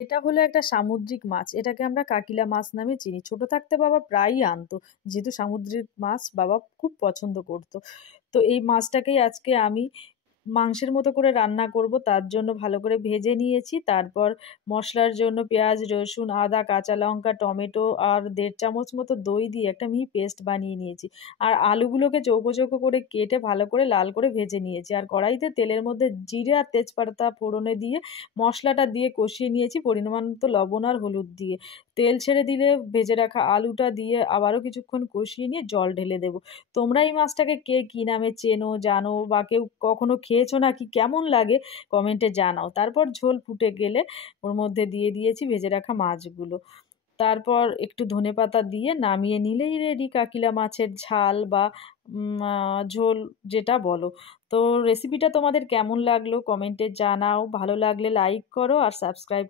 এটা হলো একটা সামুদ্রিক মাছ। এটাকে আমরা কাকিলা মাছ নামে চিনি। ছোট থাকতে বাবা প্রায়ই আনতো। যেহেতু সামুদ্রিক মাছ বাবা খুব পছন্দ করত। তো এই মাছটাকেই আজকে আমি মাংসের মতো করে রান্না করব, তার জন্য ভালো করে ভেজে নিয়েছি। তারপর মশলার জন্য পেঁয়াজ, রসুন, আদা, কাঁচা লঙ্কা, টমেটো আর ১.৫ চামচ মতো দই দিয়ে একটা মিহি পেস্ট বানিয়ে নিয়েছি। আর আলুগুলোকে চৌকো চৌকো করে কেটে ভালো করে লাল করে ভেজে নিয়েছি। আর কড়াইতে তেলের মধ্যে জিরে আর তেজপাতা ফোড়নে দিয়ে মশলাটা দিয়ে কষিয়ে নিয়েছি পরিমাণ মতো লবণ আর হলুদ দিয়ে। তেল ছেড়ে দিলে ভেজে রাখা আলুটা দিয়ে আবারও কিছুক্ষণ কষিয়ে নিয়ে জল ঢেলে দেবো। তোমরা এই মাছটাকে কে কি নামে চেনো, জানো বা কেউ কখনো খেয়েছো নাকি, কেমন লাগে কমেন্টে জানাও। তারপর ঝোল ফুটে গেলে ওর মধ্যে দিয়ে দিয়েছি ভেজে রাখা মাছগুলো। তারপর একটু ধনেপাতা দিয়ে নামিয়ে নিলেই রেডি কাকিলা মাছের ঝাল বা ঝোল, যেটা বলো। তো রেসিপিটা তোমাদের কেমন লাগলো কমেন্টে জানাও। ভালো লাগলে লাইক করো আর সাবস্ক্রাইব